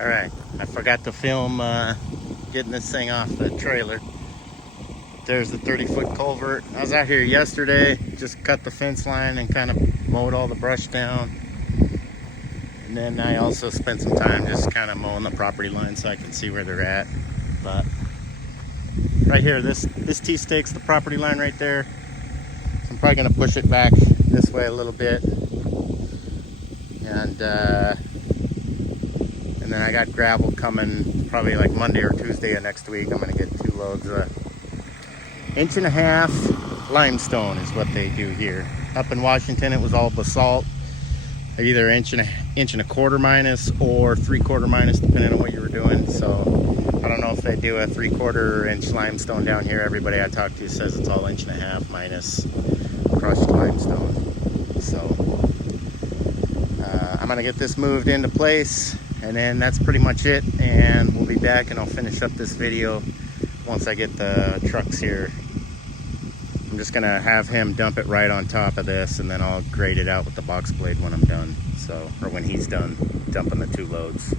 Alright, I forgot to film getting this thing off the trailer. There's the 30-foot culvert. I was out here yesterday, just cut the fence line and kind of mowed all the brush down. And then I also spent some time just kind of mowing the property line so I can see where they're at. But right here, this T-stakes the property line right there. So I'm probably going to push it back this way a little bit. And then I got gravel coming probably like Monday or Tuesday of next week. I'm going to get 2 loads of 1.5 inch limestone is what they do here. Up in Washington, it was all basalt, either inch and a quarter minus or 3/4 minus, depending on what you were doing. So I don't know if they do a 3/4 inch limestone down here. Everybody I talk to says it's all 1.5 inch minus crushed limestone. So I'm gonna get this moved into place, and then that's pretty much it. And we'll be back, and I'll finish up this video once I get the trucks here. I'm just gonna have him dump it right on top of this, and then I'll grade it out with the box blade when I'm done. So, or when he's done dumping the 2 loads.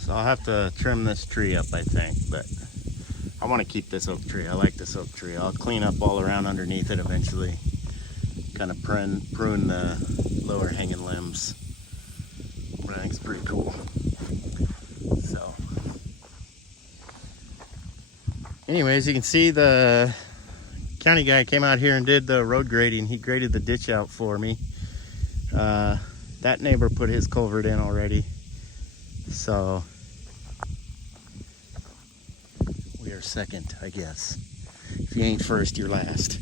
So I'll have to trim this tree up, I think, but I want to keep this oak tree. I like this oak tree. I'll clean up all around underneath it eventually. Kind of prune the lower hanging limbs. But I think it's pretty cool. So, anyways, you can see the county guy came out here and did the road grading. He graded the ditch out for me. That neighbor put his culvert in already. So we are second, I guess. If you ain't first, you're last.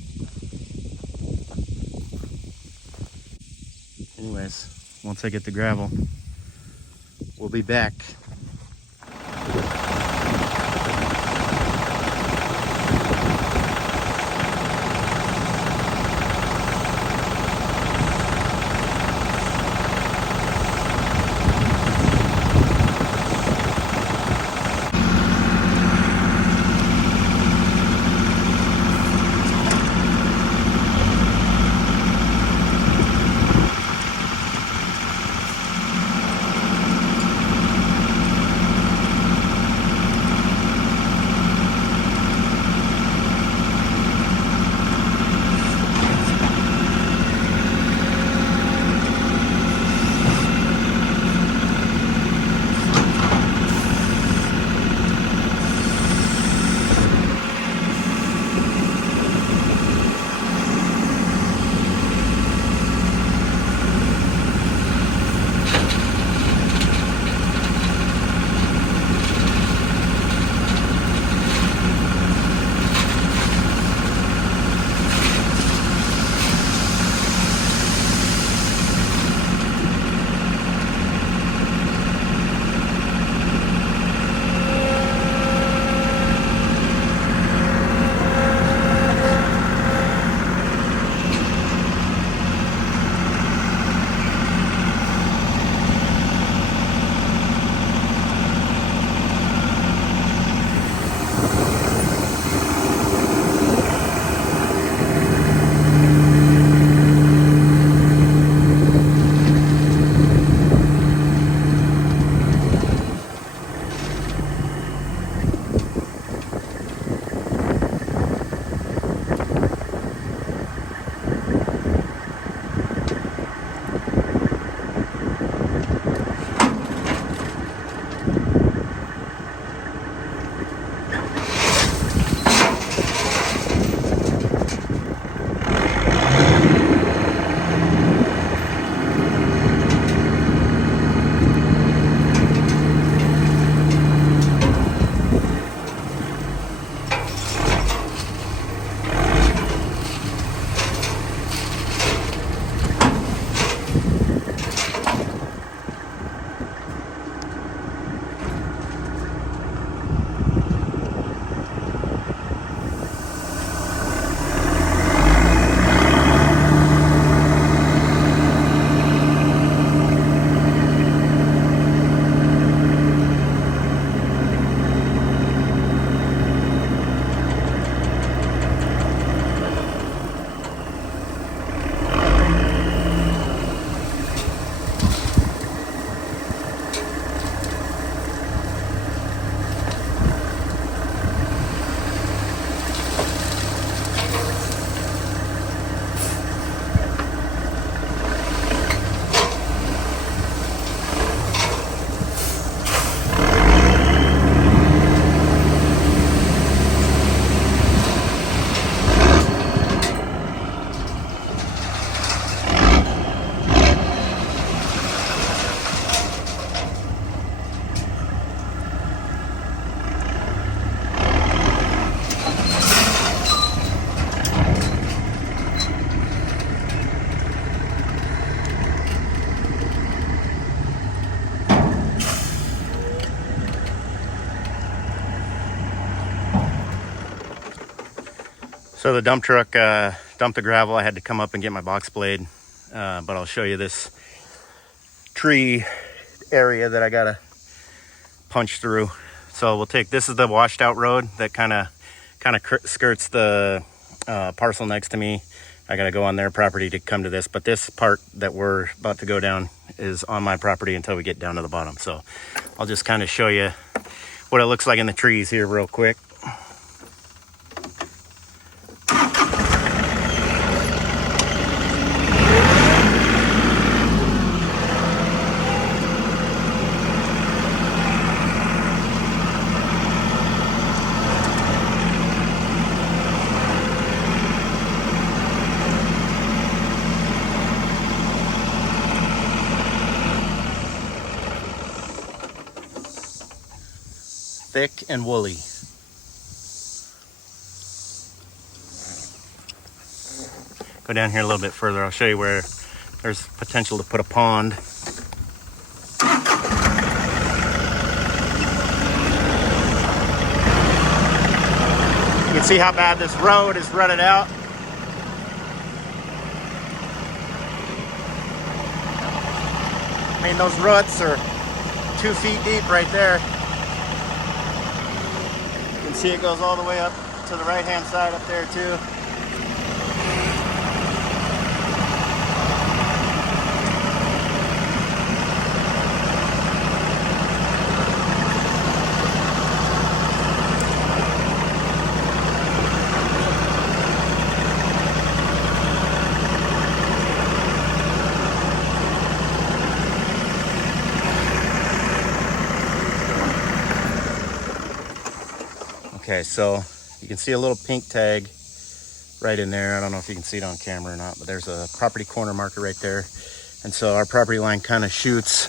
Anyways, once I get the gravel, we'll be back. So the dump truck dumped the gravel. I had to come up and get my box blade, but I'll show you this tree area that I gotta punch through. So we'll take, this is the washed out road that kind of skirts the parcel next to me. I gotta go on their property to come to this, but this part that we're about to go down is on my property until we get down to the bottom. So I'll just kind of show you what it looks like in the trees here real quick. Thick and woolly. Go down here a little bit further. I'll show you where there's potential to put a pond. You can see how bad this road is rutted out. I mean, those ruts are 2 feet deep right there. See, it goes all the way up to the right hand side up there too. Okay, so you can see a little pink tag right in there. I don't know if you can see it on camera or not, but there's a property corner marker right there. And so our property line kind of shoots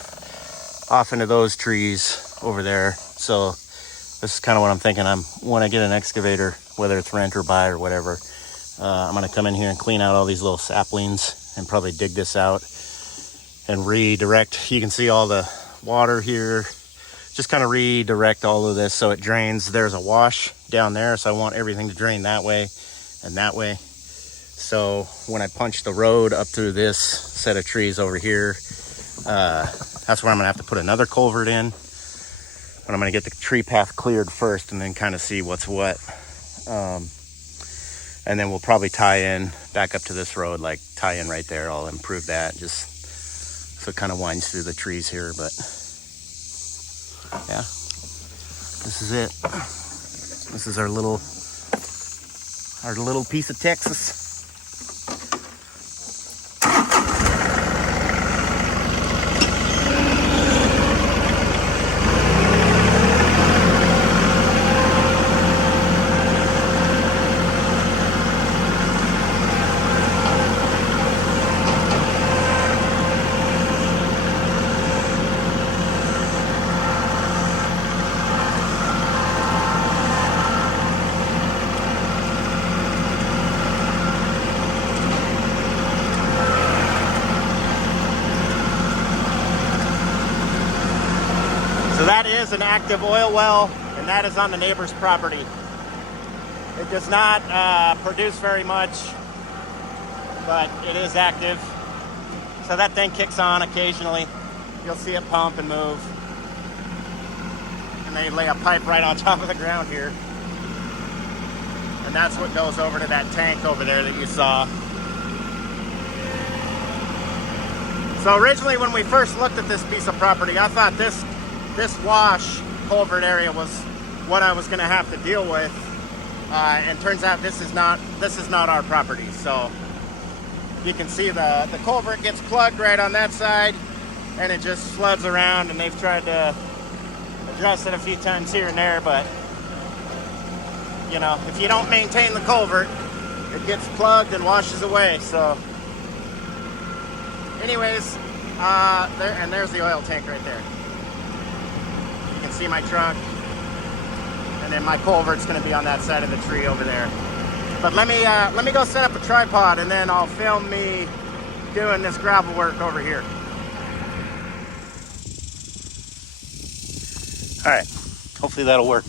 off into those trees over there. So this is kind of what I'm thinking. When I get an excavator, whether it's rent or buy or whatever, I'm gonna come in here and clean out all these little saplings and probably dig this out and redirect. You can see all the water here. Just kind of redirect all of this so it drains. There's a wash down there, so I want everything to drain that way and that way. So when I punch the road up through this set of trees over here, that's where I'm gonna have to put another culvert in. But I'm gonna get the tree path cleared first and then kind of see what's what. And then we'll probably tie in back up to this road, like tie in right there. I'll improve that just so it kind of winds through the trees here, but yeah, this is it. This is our little piece of Texas. So that is an active oil well, and that is on the neighbor's property. It does not produce very much, but it is active. So that thing kicks on occasionally. You'll see it pump and move. And they lay a pipe right on top of the ground here. And that's what goes over to that tank over there that you saw. So originally when we first looked at this piece of property, I thought this wash culvert area was what I was going to have to deal with, and turns out this is not our property. So you can see the culvert gets plugged right on that side, and it just floods around, and they've tried to address it a few times here and there, but you know, if you don't maintain the culvert, it gets plugged and washes away. So anyways, there's the oil tank right there. You can see my truck, and then my culvert's going to be on that side of the tree over there. But let me go set up a tripod, and then I'll film me doing this gravel work over here. All right, hopefully that'll work.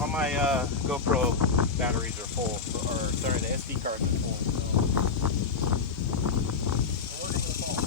All my GoPro batteries are full, or sorry, the SD cards are full. So where's it gonna fall?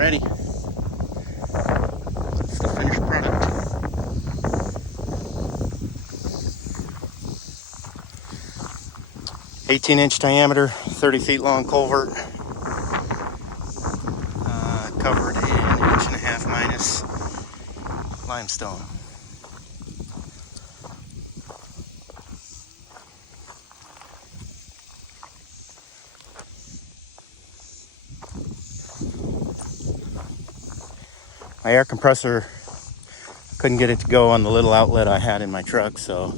ready. That's the finished product. "18-inch diameter, 30 feet long culvert, covered in 1.5" minus limestone. My air compressor, couldn't get it to go on the little outlet I had in my truck, so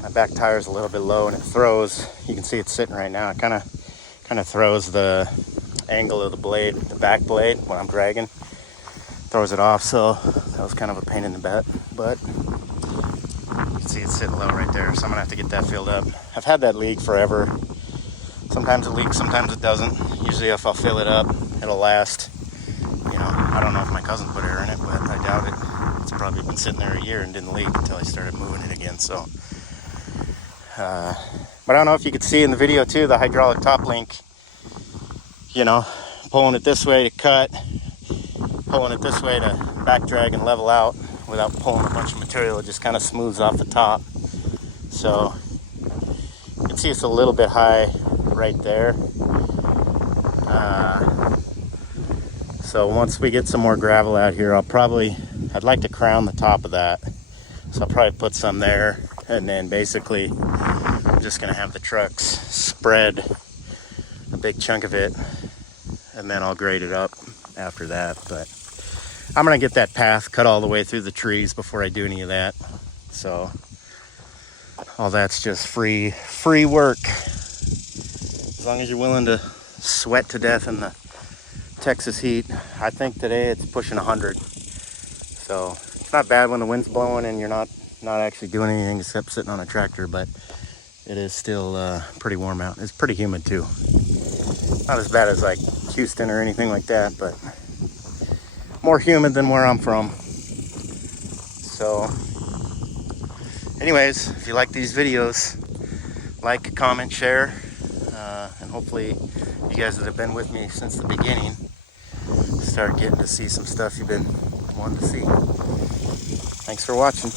my back tire is a little bit low and it throws. You can see it's sitting right now. It kind of throws the angle of the blade, the back blade, when I'm dragging. Throws it off, so that was kind of a pain in the butt. But you can see it's sitting low right there, so I'm gonna have to get that filled up. I've had that leak forever. Sometimes it leaks, sometimes it doesn't. Usually if I'll fill it up, it'll last. You know, I don't know if my cousin put air in it, but I doubt it. It's probably been sitting there a year and didn't leak until I started moving it again, so. But I don't know if you could see in the video too, the hydraulic top link, you know, pulling it this way to cut, pulling it this way to back drag and level out without pulling a bunch of material. It just kind of smooths off the top. So you can see it's a little bit high right there. So once we get some more gravel out here, I'd like to crown the top of that. So I'll probably put some there, and then basically I'm just gonna have the trucks spread a big chunk of it, and then I'll grade it up after that. But I'm gonna get that path cut all the way through the trees before I do any of that. So all that's just free work. As long as you're willing to sweat to death in the Texas heat. I think today it's pushing 100. So it's not bad when the wind's blowing and you're not actually doing anything except sitting on a tractor, but it is still pretty warm out. It's pretty humid too. Not as bad as like Houston or anything like that, but more humid than where I'm from. So anyways, if you like these videos, like, comment, share, and hopefully you guys that have been with me since the beginning start getting to see some stuff you've been wanting to see. Thanks for watching.